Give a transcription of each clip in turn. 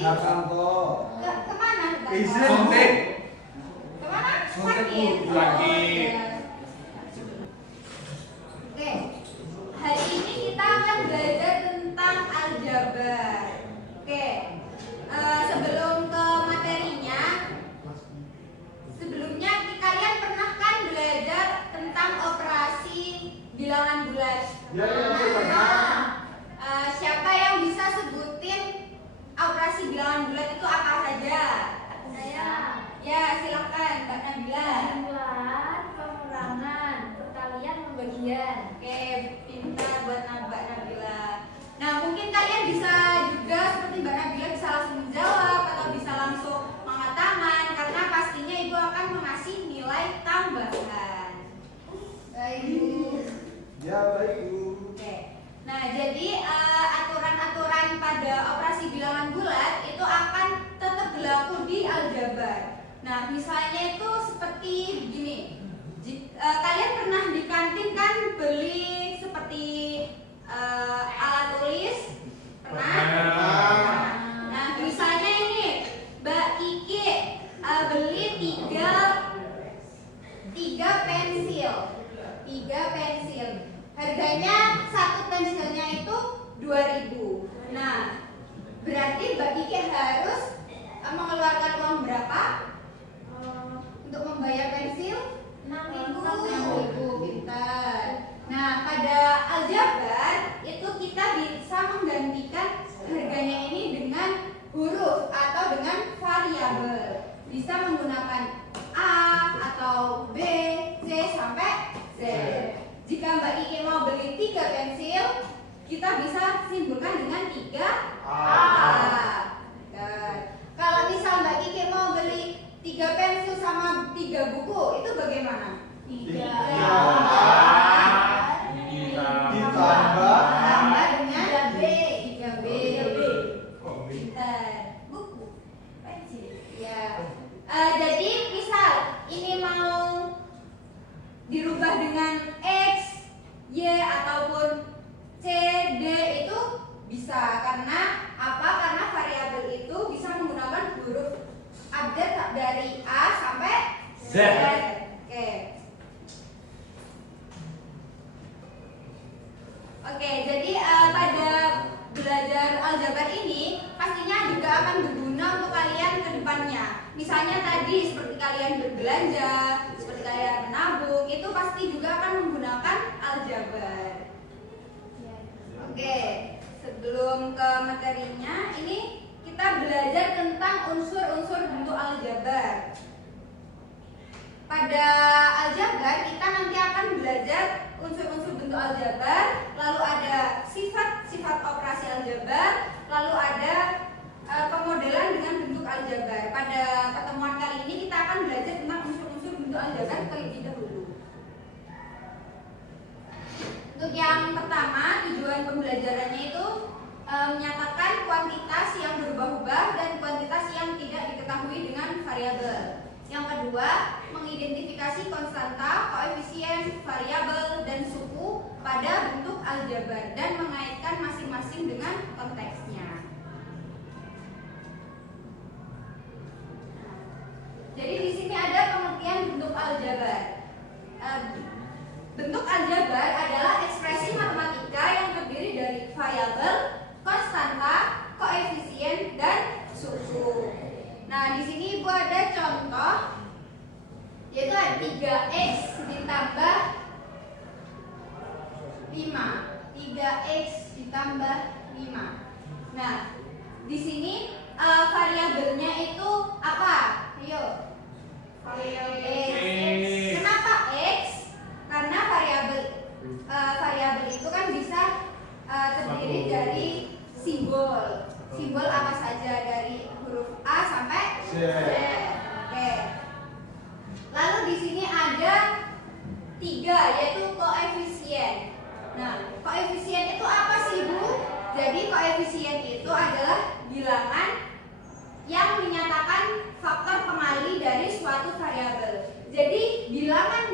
Kanto. Kemana? Suntik. Kemana? Suntik Sakit. Oke. Hari ini kita akan belajar tentang aljabar. Oke. Sebelum ke materinya, sebelumnya kalian pernah kan belajar tentang operasi bilangan bulat? Ya, pernah. Siapa yang bisa sebutin operasi bilangan bulat itu apa saja? Saya. Ya, silakan Mbak Nabila. Jumlahan, pengurangan, perkalian, pembagian. Oke, pintar buat Mbak Nabila. Nah, mungkin kalian bisa juga seperti Mbak Nabila bisa langsung menjawab atau bisa langsung mengangkat tangan karena pastinya Ibu akan mengasih nilai tambahan. Baik, Bu. Ya, baik, Bu. Oke. Nah, jadi aturan-aturan pada operasi bilangan bulat itu akan tetap berlaku di aljabar. Nah, misalnya itu seperti begini. Kalian pernah di kantin kan beli seperti alat tulis? Pernah? Nah, misalnya ini Mbak Kiki beli tiga pensil. Harganya satu pensilnya itu 2.000. Nah, berarti Mbak Kiki harus mengeluarkan uang berapa untuk membayar pensil? 6.000. Pintar. Nah, pada aljabar itu kita bisa menggantikan harganya ini dengan huruf atau dengan variabel. Bisa menggunakan A atau B, C sampai Z. Jika Mbak Kiki mau beli 3 pensil, kita bisa simpulkan dengan 3A. Kalau misal Mbak Kiki mau beli 3 pensil sama 3 buku, itu bagaimana? Ditambah dengan 3B. Pintar. Buku, pensil. Ya. Jadi misal ini mau dirubah dengan X, Y ataupun C, D itu bisa karena apa? Karena variabel itu bisa menggunakan huruf update dari A sampai Z. Oke, jadi pada belajar aljabar ini pastinya juga akan berguna untuk kalian ke depannya. Misalnya tadi seperti kalian berbelanja, seperti kalian menabung, itu pasti juga akan menggunakan aljabar. Oke, sebelum ke materinya, ini kita belajar tentang unsur-unsur bentuk aljabar. Pada aljabar kita nanti akan belajar unsur-unsur bentuk aljabar, lalu ada sifat-sifat operasi aljabar, lalu ada pemodelan dengan bentuk aljabar. Pada pertemuan kali ini kita akan belajar tentang unsur-unsur bentuk aljabar terlebih dahulu. Untuk yang pertama, tujuan pembelajarannya itu menyatakan kuantitas yang berubah-ubah dan kuantitas yang tidak diketahui dengan variabel. Yang kedua, mengidentifikasi konstanta, koefisien, variabel, dan suku pada bentuk aljabar dan mengaitkan masing-masing dengan konteksnya. Jadi di sini ada pengertian bentuk aljabar. Bentuk aljabar adalah ekspresi matematika yang terdiri dari variabel, konstanta, koefisien, dan suku. Nah, di sini Ibu ada contoh, yaitu 3x ditambah 5. 3x ditambah 5. Nah, di sini variabelnya itu apa? Ayo. X. Kenapa X? Karena variabel itu kan bisa terdiri dari simbol. Simbol apa saja dari huruf A sampai Z. Oke. Lalu di sini ada 3, yaitu koefisien. Nah, koefisien itu apa sih, Bu? Jadi koefisien itu adalah bilangan yang menyatakan faktor pengali dari suatu variabel. Jadi bilangan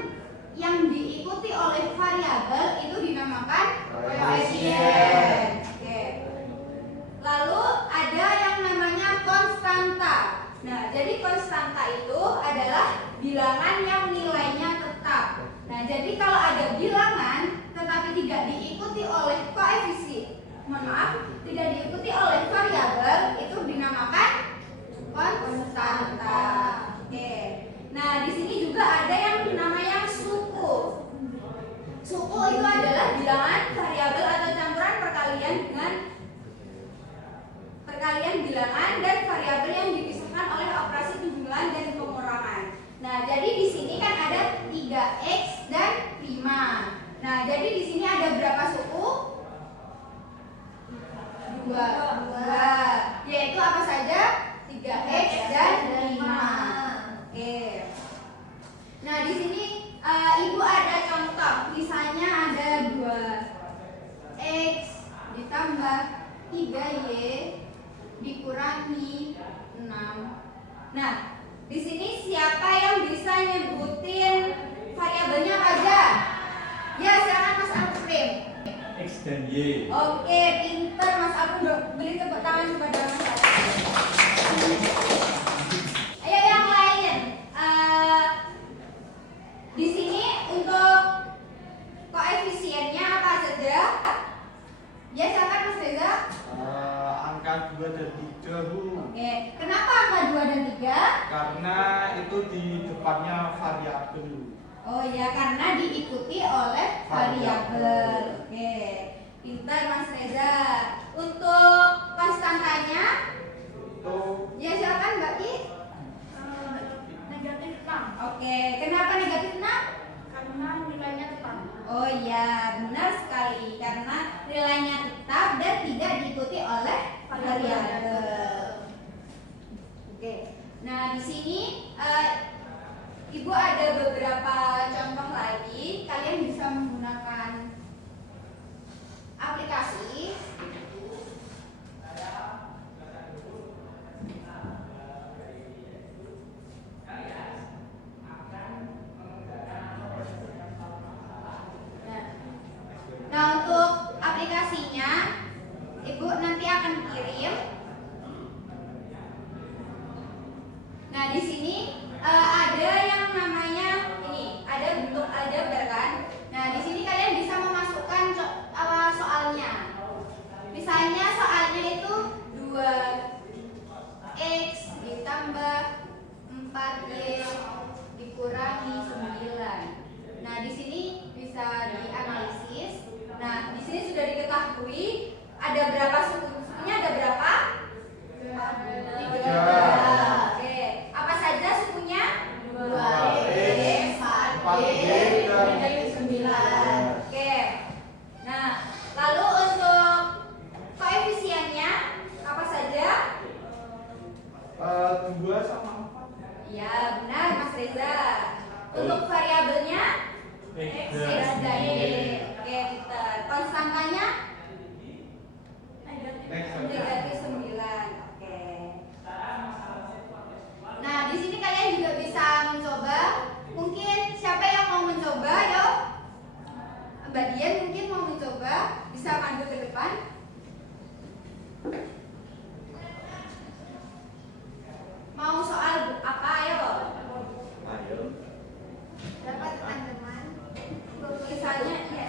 yang diikuti oleh variabel itu dinamakan koefisien. Oke. Lalu ada yang namanya bilangan yang nilainya tetap. Nah, jadi kalau ada bilangan tetapi tidak diikuti oleh koefisien, tidak diikuti oleh variabel, itu dinamakan konstanta. Oke. Nah, di sini juga ada yang namanya suku. Suku itu adalah bilangan variabel atau campuran perkalian bilangan dan variabel yang dipisahkan oleh operasi penjumlahan dan pengurangan. Nah, jadi di sini kan ada 3x dan 5. Nah, jadi di sini ada berapa suku? 2. Yaitu apa saja? 3x dan 5. Oke. Nah, di sini Ibu ada contoh. Misalnya ada 2x ditambah 3y dikurangi 6. Nah, di sini siapa yang bisa nyebutin variabelnya apa aja? Ya, silakan Mas Alfrim. X dan Y. Oke, pinter Mas Alfrim. Beri tepuk tangan kepada Mas Alfrim. Ayo yang lain. Di sini untuk koefisiennya apa saja? Ya, silakan Mas Reza. Angka 2 dan 3, Bu. Oke, kenapa angka 2 dan 3? Karena itu di depannya variabel. Oh ya, karena diikuti oleh variabel. Oke, pintar Mas Reza. Untuk konstantanya, ya silakan Mbak I. Negatif 6 Oke, kenapa negatif 6? karena nilainya tetap. Oh ya, benar sekali. Karena nilainya tetap dan tidak diikuti oleh variabel. Oke, nah di sini Ibu ada beberapa contoh lagi. Kalian bisa menggunakan aplikasi. Nah, untuk aplikasinya Ibu nanti akan kirim. Nah, di sini ada yang namanya ini, ada bentuk aljabar kan. Nah, di sini kalian bisa memasukkan soalnya. Misalnya soalnya itu 2x ditambah 4y dikurangi 9. Nah, di sini bisa dianalisis. Nah, di sini sudah diketahui ada berapa sukunya, ada berapa? 3. Oke, apa saja sukunya? 2x, 4y, dan 9. Oke. Nah, lalu untuk koefisiennya apa saja? 2 sama 4. Ya, benar Mas Reza. Untuk variabelnya X X dan Y. Oke, pintar. Konstantanya negatif 9. Oke. Nah, di sini kalian juga bisa mencoba. Mungkin siapa yang mau mencoba? Yuk. Mbak Dian mungkin mau mencoba. Bisa maju ke depan. Mau soal apa? Ayo. Ayo. Dapat teman-teman. Tulisannya ya.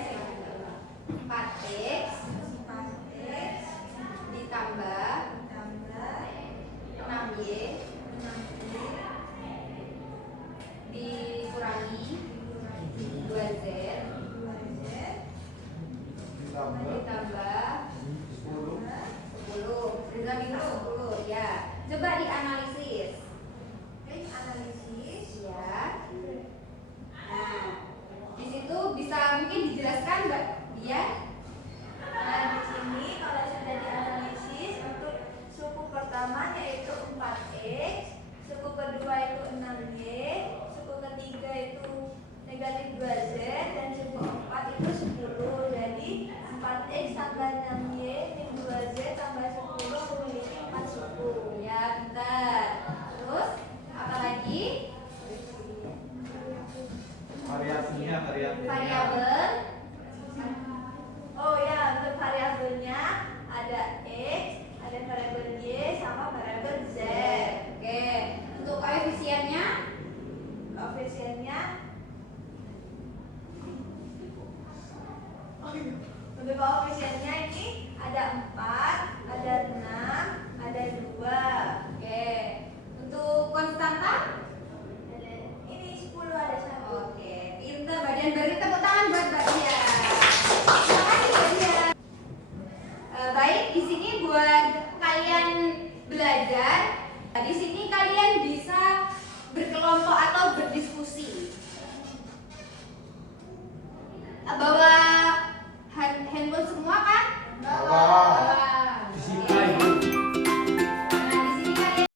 di sini buat kalian belajar. Di sini kalian bisa berkelompok atau berdiskusi. Bawa handphone semua kan? Bawa. Disita Ibu. Nah, di sini kalian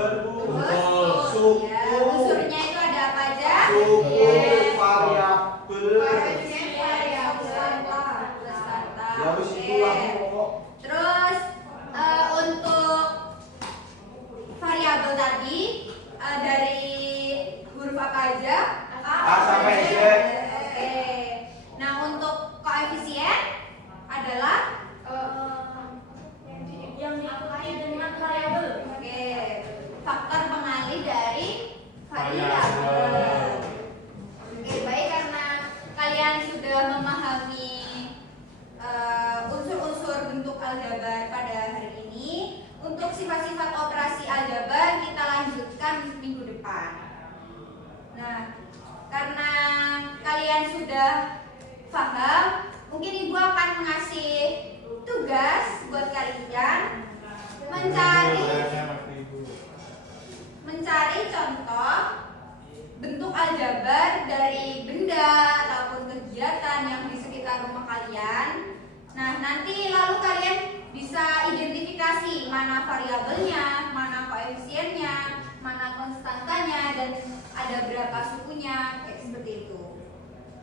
variabel, Bu. Betul. Ya, unsurnya itu ada apa aja? Suku, Yes. variabel. Plus kata. Ya wis Oke. itulah pokok. Terus untuk variabel tadi dari huruf apa aja? A sampai Z. Oke. Nah, untuk koefisien adalah yang diikuti dengan variabel. oke, faktor pengalih dari variabel. Oke, baik, karena kalian sudah memahami unsur-unsur bentuk aljabar pada hari ini. Untuk sifat-sifat operasi aljabar kita lanjutkan minggu depan. Nah, karena kalian sudah paham, mungkin ibu akan mengasih tugas buat kalian mencari contoh bentuk aljabar dari benda ataupun kegiatan yang di sekitar rumah kalian. Nah, nanti lalu kalian bisa identifikasi mana variabelnya, mana koefisiennya, mana konstantanya, dan ada berapa sukunya, kayak seperti itu.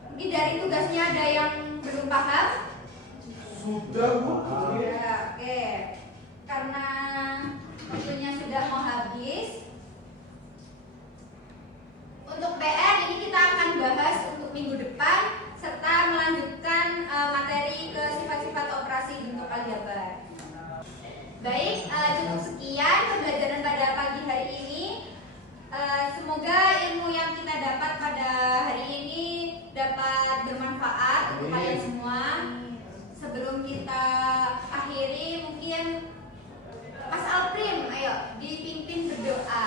Mungkin dari tugasnya ada yang belum paham? Sudah, Bu. Ya, oke. Karena waktunya sudah mau habis. Untuk BR ini kita akan bahas untuk minggu depan serta melanjutkan materi ke sifat-sifat operasi bentuk aljabar. Baik, cukup sekian pembelajaran pada pagi hari ini. Semoga ilmu yang kita dapat pada hari ini dapat bermanfaat untuk kalian semua. Sebelum kita akhiri, mungkin Mas Alprim, ayo dipimpin berdoa.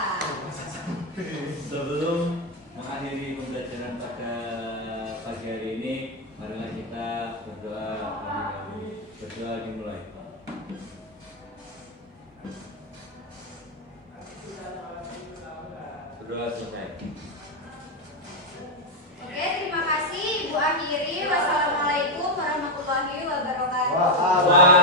Sebelum mengakhiri pembelajaran pada pagi hari ini, marilah kita berdoa. Berdoa dimulai. Berdoa selesai. Oke, terima kasih. Ibu akhiri. Wassalamualaikum warahmatullahi wabarakatuh. Waalaikumsalam.